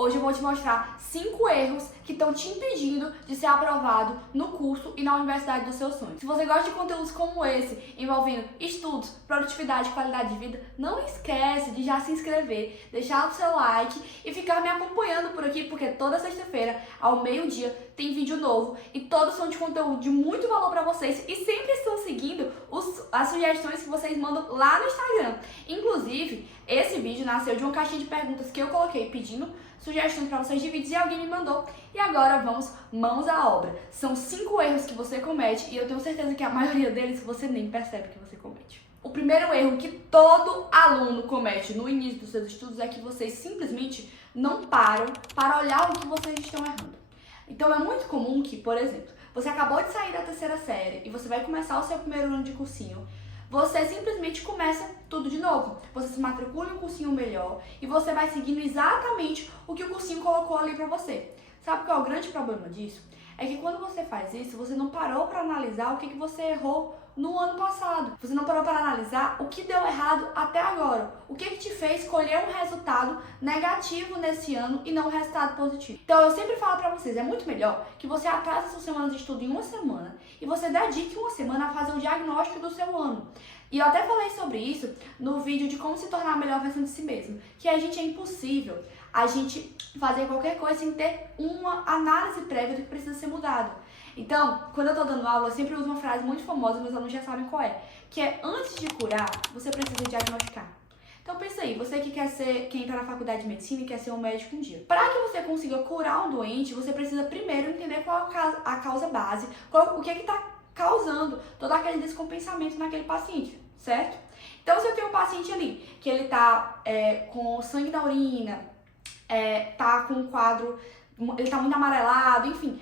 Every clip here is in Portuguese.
Hoje eu vou te mostrar 5 erros que estão te impedindo de ser aprovado no curso e na universidade dos seus sonhos. Se você gosta de conteúdos como esse, envolvendo estudos, produtividade e qualidade de vida, não esquece de já se inscrever, deixar o seu like e ficar me acompanhando por aqui, porque toda sexta-feira, ao meio-dia, tem vídeo novo e todos são de conteúdo de muito valor para vocês e sempre estão seguindo as sugestões que vocês mandam lá no Instagram. Inclusive, esse vídeo nasceu de uma caixinha de perguntas que eu coloquei pedindo sugestões para vocês de vídeos e alguém me mandou. E agora vamos mãos à obra. São 5 erros que você comete e eu tenho certeza que a maioria deles você nem percebe que você comete. O primeiro erro que todo aluno comete no início dos seus estudos é que vocês simplesmente não param para olhar o que vocês estão errando. Então é muito comum que, por exemplo, você acabou de sair da terceira série e você vai começar o seu primeiro ano de cursinho. Você simplesmente começa tudo de novo. Você se matricula em um cursinho melhor e você vai seguindo exatamente o que o cursinho colocou ali pra você. Sabe qual é o grande problema disso? É que quando você faz isso, você não parou para analisar o que você errou no ano passado. Você não parou para analisar o que deu errado até agora. O que te fez escolher um resultado negativo nesse ano e não um resultado positivo. Então eu sempre falo para vocês, é muito melhor que você atrase a sua semana de estudo em uma semana e você dedique uma semana a fazer o diagnóstico do seu ano. E eu até falei sobre isso no vídeo de como se tornar a melhor versão de si mesmo. Que é impossível a gente fazer qualquer coisa sem ter uma análise prévia do que precisa ser mudado. Então, quando eu tô dando aula, eu sempre uso uma frase muito famosa, meus alunos já sabem qual é. Que é, antes de curar, você precisa diagnosticar. Então pensa aí, você que quem tá na faculdade de medicina e quer ser um médico um dia. Para que você consiga curar um doente, você precisa primeiro entender qual é a causa base, o que tá causando todo aquele descompensamento naquele paciente, certo? Então se eu tenho um paciente ali, que ele tá com sangue na urina, tá com um quadro, ele tá muito amarelado, enfim,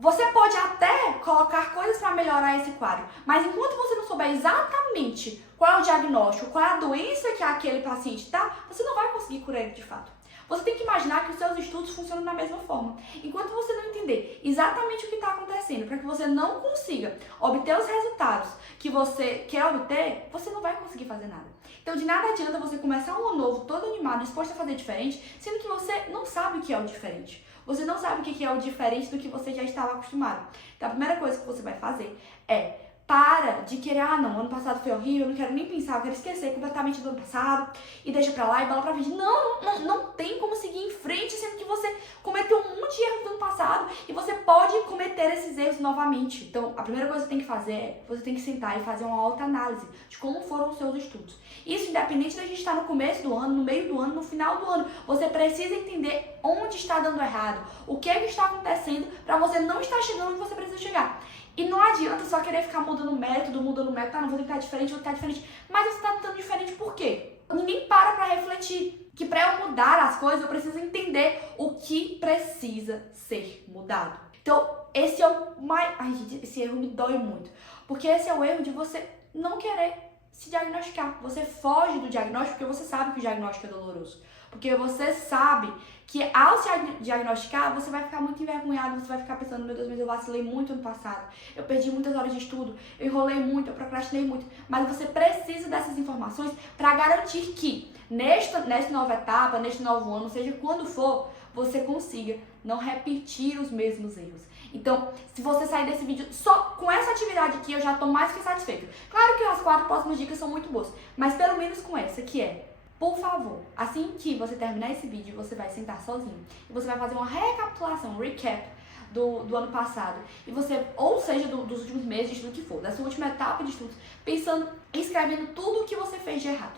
você pode até colocar coisas para melhorar esse quadro, mas enquanto você não souber exatamente qual é o diagnóstico, qual é a doença que aquele paciente tá, você não vai conseguir curar ele de fato. Você tem que imaginar que os seus estudos funcionam da mesma forma. Enquanto você não entender exatamente o que está acontecendo, para que você não consiga obter os resultados que você quer obter, você não vai conseguir fazer nada. Então de nada adianta você começar um ano novo todo animado, disposto a fazer diferente, sendo que você não sabe o que é o diferente. Você não sabe o que é o diferente do que você já estava acostumado. Então a primeira coisa que você vai fazer é para de querer, não, ano passado foi horrível, eu não quero nem pensar, eu quero esquecer completamente do ano passado e deixa pra lá e bola pra frente. Não tem como seguir em frente, sendo que você cometeu um monte de erros do ano passado e você pode cometer esses erros novamente. Então, a primeira coisa que você tem que fazer é, você tem que sentar e fazer uma autoanálise de como foram os seus estudos. Isso independente da gente estar no começo do ano, no meio do ano, no final do ano. Você precisa entender onde está dando errado, o que está acontecendo para você não estar chegando onde você precisa chegar. E não adianta só querer ficar mudando método, não vou tentar diferente, vou tentar diferente. Mas você está tentando diferente por quê? Ninguém para refletir que para eu mudar as coisas, eu preciso entender o que precisa ser mudado. Então, esse é o mais... Ai, gente, esse erro me dói muito. Porque esse é o erro de você não querer se diagnosticar. Você foge do diagnóstico porque você sabe que o diagnóstico é doloroso. Porque você sabe que ao se diagnosticar, você vai ficar muito envergonhado, você vai ficar pensando, meu Deus, mas eu vacilei muito ano passado, eu perdi muitas horas de estudo, eu enrolei muito, eu procrastinei muito. Mas você precisa dessas informações para garantir que nesta nova etapa, neste novo ano, seja quando for, você consiga não repetir os mesmos erros. Então, se você sair desse vídeo só com essa atividade aqui, eu já estou mais que satisfeita. Claro que as 4 próximas dicas são muito boas, mas pelo menos com essa, que é: por favor, assim que você terminar esse vídeo, você vai sentar sozinho e você vai fazer uma recapitulação, um recap do ano passado. E você, ou seja, dos últimos meses de estudo que for, da sua última etapa de estudos, pensando, escrevendo tudo o que você fez de errado.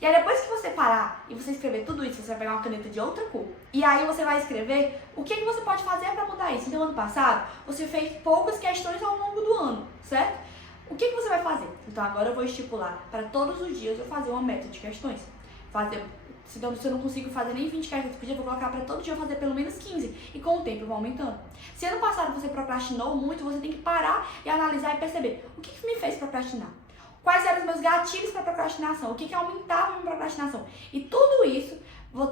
E aí depois que você parar e você escrever tudo isso, você vai pegar uma caneta de outra cor. E aí você vai escrever o que você pode fazer para mudar isso. Então, ano passado, você fez poucas questões ao longo do ano, certo? O que você vai fazer? Então agora eu vou estipular para todos os dias eu fazer uma meta de questões. Se eu não consigo fazer nem 20 questões por dia, eu vou colocar para todo dia eu fazer pelo menos 15. E com o tempo eu vou aumentando. Se ano passado você procrastinou muito, você tem que parar e analisar e perceber o que me fez procrastinar. Quais eram os meus gatilhos para procrastinação? O que aumentava a minha procrastinação? E tudo isso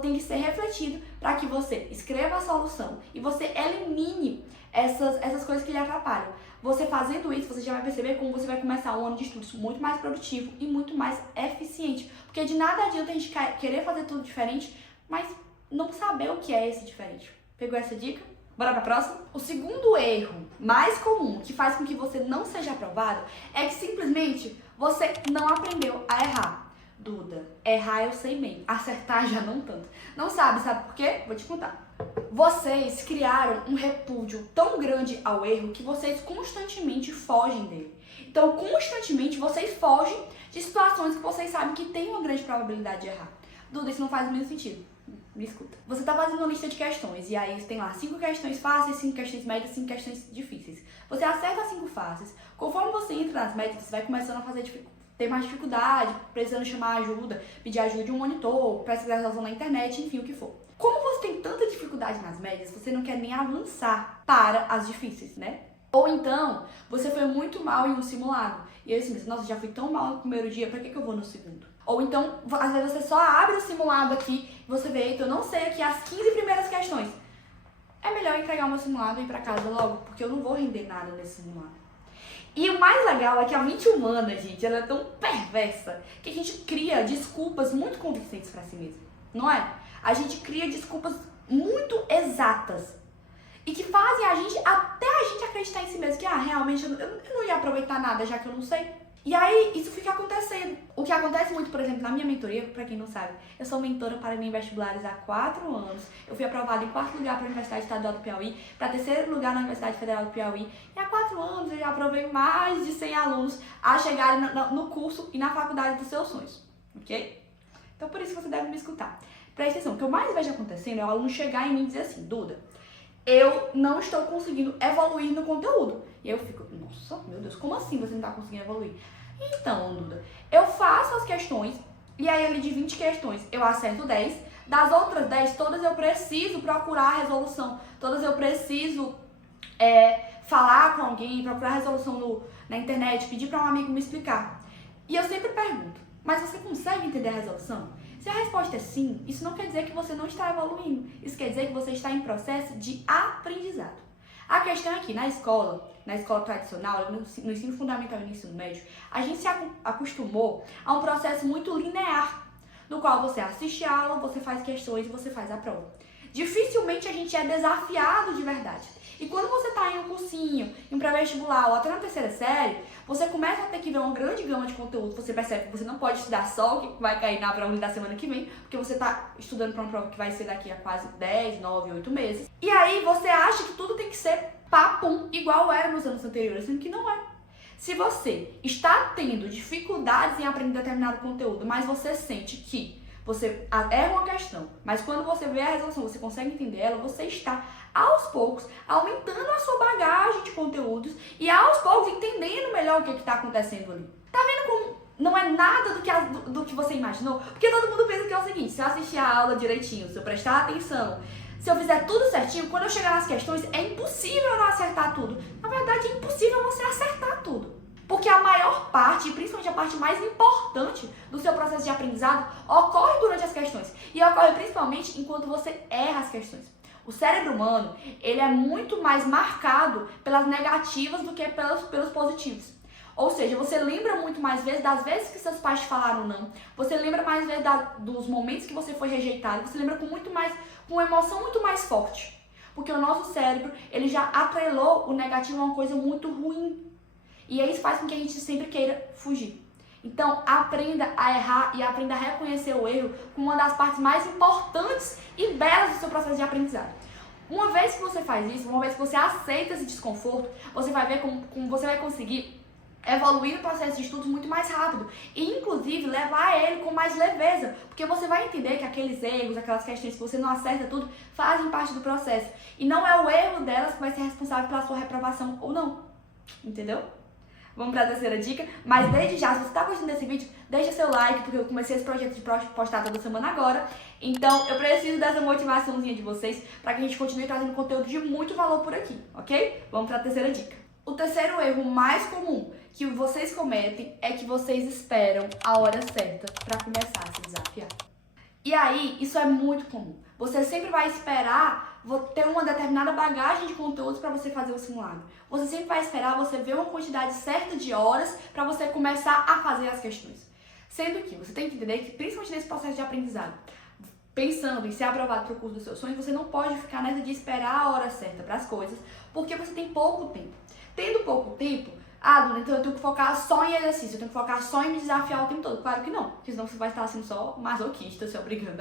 tem que ser refletido para que você escreva a solução e você elimine essas coisas que lhe atrapalham. Você fazendo isso, você já vai perceber como você vai começar um ano de estudos muito mais produtivo e muito mais eficiente. Porque de nada adianta a gente querer fazer tudo diferente, mas não saber o que é esse diferente. Pegou essa dica? Bora pra próxima? O segundo erro mais comum que faz com que você não seja aprovado é que simplesmente você não aprendeu a errar. Duda, errar eu sei bem, acertar já não tanto. Não sabe por quê? Vou te contar. Vocês criaram um repúdio tão grande ao erro que vocês constantemente fogem dele. Então, constantemente vocês fogem de situações que vocês sabem que tem uma grande probabilidade de errar. Duda, isso não faz o mesmo sentido. Me escuta. Você tá fazendo uma lista de questões e aí tem lá 5 questões fáceis, 5 questões médias, 5 questões difíceis. Você acerta as 5 fáceis. Conforme você entra nas médias, você vai começando a ter mais dificuldade, precisando chamar ajuda, pedir ajuda de um monitor, pesquisar resolução na internet, enfim, o que for. Como você tem tanta dificuldade nas médias, você não quer nem avançar para as difíceis, né? Ou então, você foi muito mal em um simulado. E aí assim, nossa, já fui tão mal no primeiro dia, pra que eu vou no segundo? Ou então, às vezes você só abre o simulado aqui e você vê, eita, eu não sei aqui as 15 primeiras questões. É melhor entregar o meu simulado e ir pra casa logo, porque eu não vou render nada nesse simulado. E o mais legal é que a mente humana, gente, ela é tão perversa que a gente cria desculpas muito convincentes pra si mesmo, não é? A gente cria desculpas muito exatas e que fazem até a gente acreditar em si mesmo que, realmente eu não ia aproveitar nada já que eu não sei. E aí, isso fica acontecendo. O que acontece muito, por exemplo, na minha mentoria, pra quem não sabe, eu sou mentora para Enem Vestibulares há 4 anos. Eu fui aprovada em 4º lugar para a Universidade Estadual do Piauí, para 3º lugar na Universidade Federal do Piauí. E há 4 anos eu já aprovei mais de 100 alunos a chegarem no curso e na faculdade dos seus sonhos, ok? Então, por isso que você deve me escutar. Presta atenção, o que eu mais vejo acontecendo é o aluno chegar em mim e dizer assim, Duda, eu não estou conseguindo evoluir no conteúdo. E eu fico, nossa, meu Deus, como assim você não está conseguindo evoluir? Então, Duda, eu faço as questões e aí ali de 20 questões eu acerto 10. Das outras 10, todas eu preciso procurar a resolução. Todas eu preciso falar com alguém, procurar a resolução na internet, pedir para um amigo me explicar. E eu sempre pergunto, mas você consegue entender a resolução? Se a resposta é sim, isso não quer dizer que você não está evoluindo. Isso quer dizer que você está em processo de aprendizado. A questão é que na escola tradicional, no ensino fundamental e no ensino médio, a gente se acostumou a um processo muito linear, no qual você assiste a aula, você faz questões e você faz a prova. Dificilmente a gente é desafiado de verdade. E quando você está em um cursinho, em um pré-vestibular ou até na 3ª série, você começa a ter que ver uma grande gama de conteúdo. Você percebe que você não pode estudar só o que vai cair na prova da semana que vem, porque você está estudando para uma prova que vai ser daqui a quase 10, 9, 8 meses. E aí você acha que tudo tem que ser papum, igual era nos anos anteriores, sendo que não é. Se você está tendo dificuldades em aprender determinado conteúdo, mas você sente que você erra uma questão, mas quando você vê a resolução, você consegue entender ela, você está, aos poucos, aumentando a sua bagagem de conteúdos e, aos poucos, entendendo melhor o que está acontecendo ali. Tá vendo como não é nada do que você imaginou? Porque todo mundo pensa que é o seguinte, se eu assistir a aula direitinho, se eu prestar atenção, se eu fizer tudo certinho, quando eu chegar nas questões, é impossível eu não acertar tudo. Na verdade, é impossível você acertar tudo. Porque a maior parte, e principalmente a parte mais importante do seu processo de aprendizado, ocorre durante as questões. E ocorre principalmente enquanto você erra as questões. O cérebro humano, ele é muito mais marcado pelas negativas do que pelos positivos. Ou seja, você lembra muito mais vezes das vezes que seus pais te falaram não. Você lembra mais vezes dos momentos que você foi rejeitado. Você lembra com uma emoção muito mais forte. Porque o nosso cérebro, ele já atrelou o negativo a uma coisa muito ruim. E isso faz com que a gente sempre queira fugir. Então, aprenda a errar e aprenda a reconhecer o erro como uma das partes mais importantes e belas do seu processo de aprendizado. Uma vez que você faz isso, uma vez que você aceita esse desconforto, você vai ver como você vai conseguir evoluir no processo de estudos muito mais rápido e, inclusive, levar ele com mais leveza, porque você vai entender que aqueles erros, aquelas questões que você não acerta tudo, fazem parte do processo. E não é o erro delas que vai ser responsável pela sua reprovação ou não. Entendeu? Vamos para a 3ª dica, mas desde já, se você está gostando desse vídeo, deixa seu like, porque eu comecei esse projeto de postar toda semana agora, então eu preciso dessa motivaçãozinha de vocês para que a gente continue trazendo conteúdo de muito valor por aqui, ok? Vamos para a 3ª dica. O 3º erro mais comum que vocês cometem é que vocês esperam a hora certa para começar a se desafiar. E aí, isso é muito comum. Você sempre vai esperar ter uma determinada bagagem de conteúdos para você fazer o simulado. Você sempre vai esperar você ver uma quantidade certa de horas para você começar a fazer as questões. Sendo que você tem que entender que, principalmente nesse processo de aprendizado, pensando em ser aprovado para o curso dos seus sonhos, você não pode ficar nessa de esperar a hora certa para as coisas, porque você tem pouco tempo. Tendo pouco tempo, Duna, então eu tenho que focar só em exercício, eu tenho que focar só em me desafiar o tempo todo. Claro que não, porque senão você vai estar sendo só masoquista, se obrigando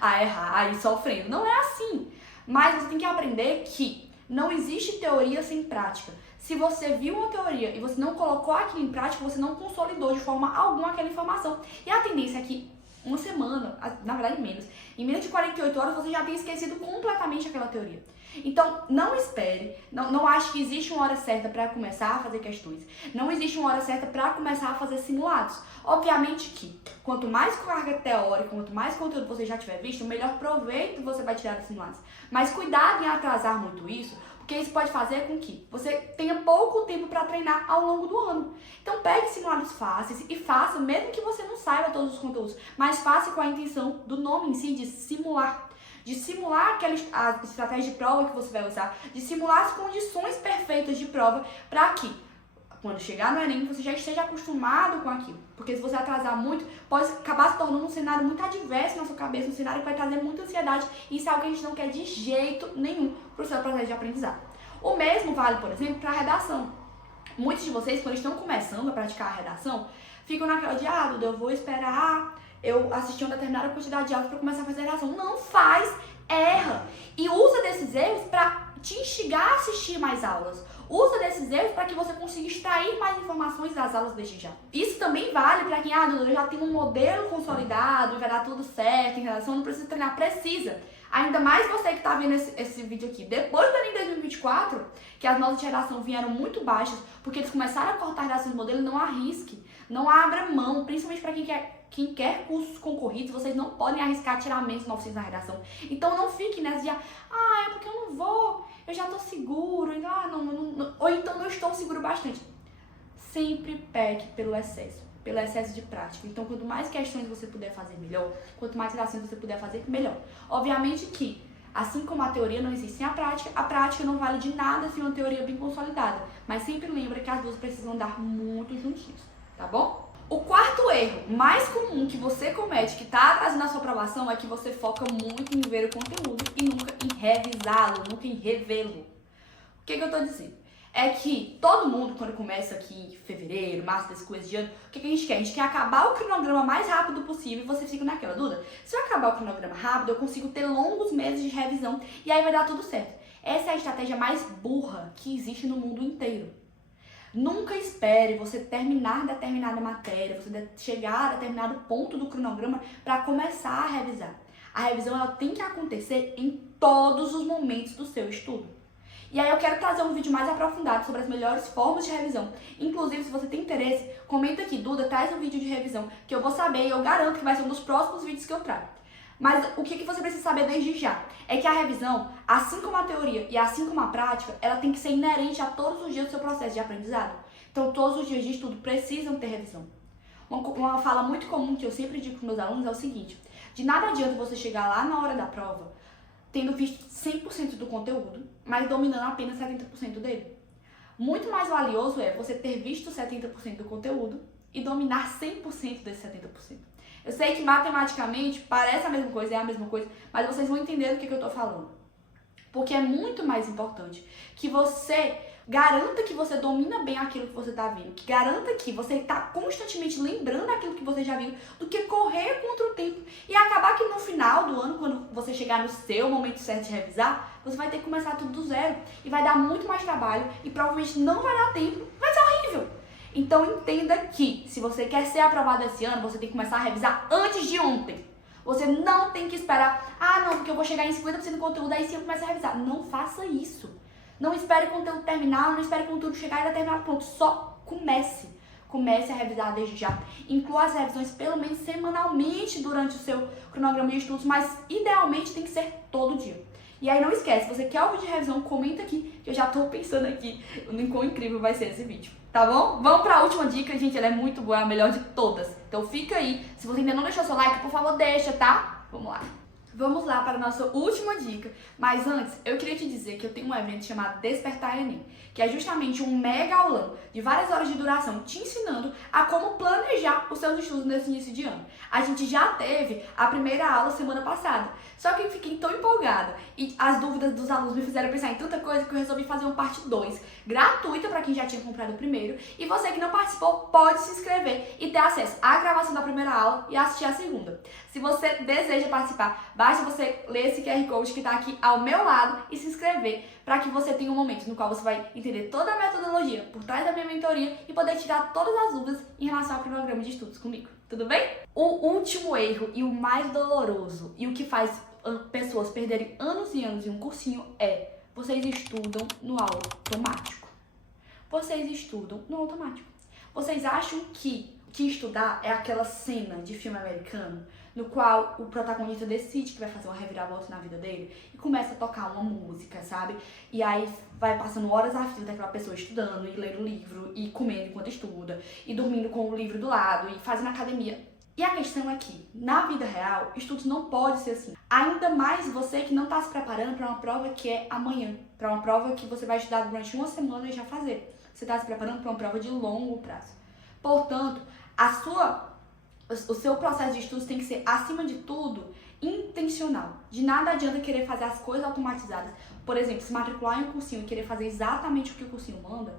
a errar e sofrendo. Não é assim. Mas você tem que aprender que não existe teoria sem prática. Se você viu uma teoria e você não colocou aquilo em prática, você não consolidou de forma alguma aquela informação. E a tendência é que uma semana, na verdade menos, em menos de 48 horas você já tenha esquecido completamente aquela teoria. Então, não espere, não ache que existe uma hora certa para começar a fazer questões. Não existe uma hora certa para começar a fazer simulados. Obviamente que, quanto mais carga teórica, quanto mais conteúdo você já tiver visto, melhor proveito você vai tirar dos simulados. Mas cuidado em atrasar muito isso, porque isso pode fazer com que você tenha pouco tempo para treinar ao longo do ano. Então pegue simulados fáceis e faça, mesmo que você não saiba todos os conteúdos, mas faça com a intenção do nome em si, de simular. De simular a estratégia de prova que você vai usar, de simular as condições perfeitas de prova para que, quando chegar no Enem, você já esteja acostumado com aquilo. Porque se você atrasar muito, pode acabar se tornando um cenário muito adverso na sua cabeça, um cenário que vai trazer muita ansiedade, e isso é algo que a gente não quer de jeito nenhum para o seu processo de aprendizado. O mesmo vale, por exemplo, para a redação. Muitos de vocês, quando estão começando a praticar a redação, ficam naquela de, Duda, eu vou esperar eu assistir uma determinada quantidade de aulas para começar a fazer redação. Não faz, erra. E usa desses erros para te instigar a assistir mais aulas. Usa desses erros para que você consiga extrair mais informações das aulas desde já. Isso também vale para quem, Duda, já tem um modelo consolidado, vai dar tudo certo em redação, não precisa treinar, precisa. Ainda mais você que está vendo esse vídeo aqui, depois do Enem 2024, que as notas de redação vieram muito baixas, porque eles começaram a cortar a redação do modelo, não arrisque, não abra mão, principalmente para quem quer cursos concorridos, vocês não podem arriscar tirar menos 900 na redação. Então não fique nessa de, é porque eu não vou, eu já tô seguro, então, ou então não estou seguro bastante. Sempre pegue pelo excesso de prática. Então, quanto mais questões você puder fazer, melhor. Quanto mais redações você puder fazer, melhor. Obviamente que, assim como a teoria não existe sem a prática não vale de nada sem uma teoria bem consolidada. Mas sempre lembra que as duas precisam andar muito juntinhos, tá bom? O quarto erro mais comum que você comete, que está atrasando a sua aprovação, é que você foca muito em ver o conteúdo e nunca em revisá-lo, nunca em revê-lo. O que eu tô dizendo? É que todo mundo, quando começa aqui em fevereiro, março, desse coisa de ano, o que a gente quer? A gente quer acabar o cronograma mais rápido possível e você fica naquela, Duda, se eu acabar o cronograma rápido, eu consigo ter longos meses de revisão e aí vai dar tudo certo. Essa é a estratégia mais burra que existe no mundo inteiro. Nunca espere você terminar determinada matéria, você chegar a determinado ponto do cronograma para começar a revisar. A revisão ela tem que acontecer em todos os momentos do seu estudo. E aí eu quero trazer um vídeo mais aprofundado sobre as melhores formas de revisão. Inclusive, se você tem interesse, comenta aqui, Duda, traz um vídeo de revisão, que eu vou saber e eu garanto que vai ser um dos próximos vídeos que eu trago. Mas o que você precisa saber desde já é que a revisão, assim como a teoria e assim como a prática, ela tem que ser inerente a todos os dias do seu processo de aprendizado. Então, todos os dias de estudo precisam ter revisão. Uma fala muito comum que eu sempre digo para meus alunos é o seguinte: de nada adianta você chegar lá na hora da prova tendo visto 100% do conteúdo, mas dominando apenas 70% dele. Muito mais valioso é você ter visto 70% do conteúdo e dominar 100% desse 70%. Eu sei que matematicamente parece a mesma coisa, é a mesma coisa, mas vocês vão entender do que eu tô falando. Porque é muito mais importante que você garanta que você domina bem aquilo que você tá vendo, que garanta que você tá constantemente lembrando aquilo que você já viu, do que correr contra o tempo e acabar que no final do ano, quando você chegar no seu momento certo de revisar, você vai ter que começar tudo do zero e vai dar muito mais trabalho e provavelmente não vai dar tempo, vai ser horrível. Então entenda que se você quer ser aprovado esse ano, você tem que começar a revisar antes de ontem. Você não tem que esperar, não, porque eu vou chegar em 50% do conteúdo, aí sim eu começo a revisar. Não faça isso. Não espere o conteúdo terminar, não espere o conteúdo chegar e determinado ponto. Só comece. Comece a revisar desde já. Inclua as revisões pelo menos semanalmente durante o seu cronograma de estudos, mas idealmente tem que ser todo dia. E aí não esquece, se você quer o vídeo de revisão, comenta aqui, que eu já tô pensando aqui no quão incrível vai ser esse vídeo. Tá bom? Vamos pra última dica, gente, ela é muito boa, é a melhor de todas. Então fica aí. Se você ainda não deixou seu like, por favor, deixa, tá? Vamos lá. Vamos lá para a nossa última dica, mas antes eu queria te dizer que eu tenho um evento chamado Despertar Enem, que é justamente um mega aulão de várias horas de duração te ensinando a como planejar os seus estudos nesse início de ano. A gente já teve a primeira aula semana passada, só que eu fiquei tão empolgada e as dúvidas dos alunos me fizeram pensar em tanta coisa que eu resolvi fazer uma parte 2, gratuita para quem já tinha comprado o primeiro, e você que não participou pode se inscrever e ter acesso à gravação da primeira aula e assistir a segunda. Se você deseja participar, basta você ler esse QR Code que está aqui ao meu lado e se inscrever para que você tenha um momento no qual você vai entender toda a metodologia por trás da minha mentoria e poder tirar todas as dúvidas em relação ao cronograma de estudos comigo. Tudo bem? O último erro e o mais doloroso e o que faz pessoas perderem anos e anos em um cursinho é: vocês estudam no automático. Vocês estudam no automático. Vocês acham que estudar é aquela cena de filme americano no qual o protagonista decide que vai fazer uma reviravolta na vida dele e começa a tocar uma música, sabe? E aí vai passando horas a fio daquela pessoa estudando e lendo o livro e comendo enquanto estuda e dormindo com o livro do lado e fazendo academia. E a questão é que, na vida real, estudos não pode ser assim. Ainda mais você que não está se preparando para uma prova que é amanhã, para uma prova que você vai estudar durante uma semana e já fazer. Você está se preparando para uma prova de longo prazo. Portanto, o seu processo de estudos tem que ser, acima de tudo, intencional. De nada adianta querer fazer as coisas automatizadas. Por exemplo, se matricular em um cursinho e querer fazer exatamente o que o cursinho manda,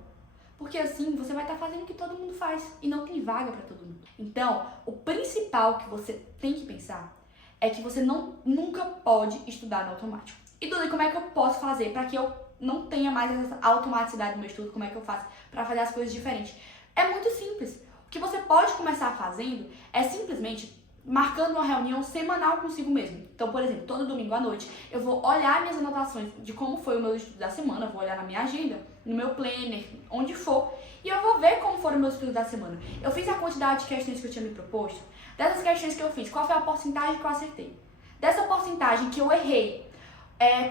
porque assim você vai estar fazendo o que todo mundo faz e não tem vaga para todo mundo. Então, o principal que você tem que pensar é que você nunca pode estudar no automático. E Duda, como é que eu posso fazer para que eu não tenha mais essa automaticidade no meu estudo? Como é que eu faço para fazer as coisas diferentes? É muito simples. O que você pode começar fazendo é simplesmente marcando uma reunião semanal consigo mesmo. Então, por exemplo, todo domingo à noite eu vou olhar minhas anotações de como foi o meu estudo da semana, vou olhar na minha agenda, no meu planner, onde for, e eu vou ver como foram meus estudos da semana. Eu fiz a quantidade de questões que eu tinha me proposto, dessas questões que eu fiz, qual foi a porcentagem que eu acertei? Dessa porcentagem que eu errei,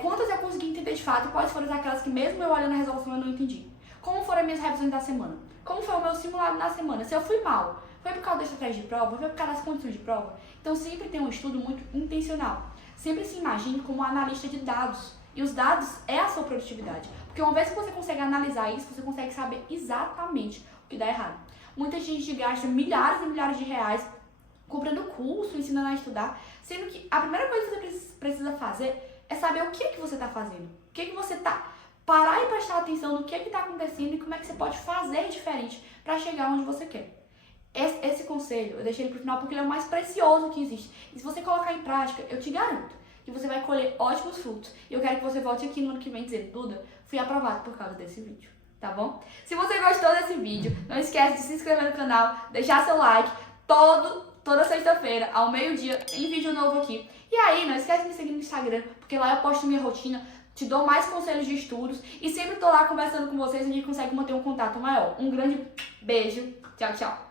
quantas eu consegui entender de fato e quais foram aquelas que mesmo eu olhando a resolução eu não entendi? Como foram as minhas revisões da semana? Como foi o meu simulado na semana? Se eu fui mal, foi por causa da estratégia de prova? Foi por causa das condições de prova? Então sempre tem um estudo muito intencional. Sempre se imagine como analista de dados. E os dados é a sua produtividade. Porque uma vez que você consegue analisar isso, você consegue saber exatamente o que dá errado. Muita gente gasta milhares e milhares de reais comprando curso, ensinando a estudar, sendo que a primeira coisa que você precisa fazer é saber o que você está fazendo. O que você está... Parar e prestar atenção no que está acontecendo e como é que você pode fazer diferente para chegar onde você quer. Esse conselho, eu deixei ele pro final porque ele é o mais precioso que existe. E se você colocar em prática, eu te garanto que você vai colher ótimos frutos. E eu quero que você volte aqui no ano que vem dizendo: Duda, fui aprovado por causa desse vídeo, tá bom? Se você gostou desse vídeo, não esquece de se inscrever no canal, deixar seu like. Toda sexta-feira, ao meio-dia, tem vídeo novo aqui. E aí, não esquece de me seguir no Instagram, porque lá eu posto minha rotina, te dou mais conselhos de estudos e sempre tô lá conversando com vocês e a gente consegue manter um contato maior. Um grande beijo. Tchau, tchau.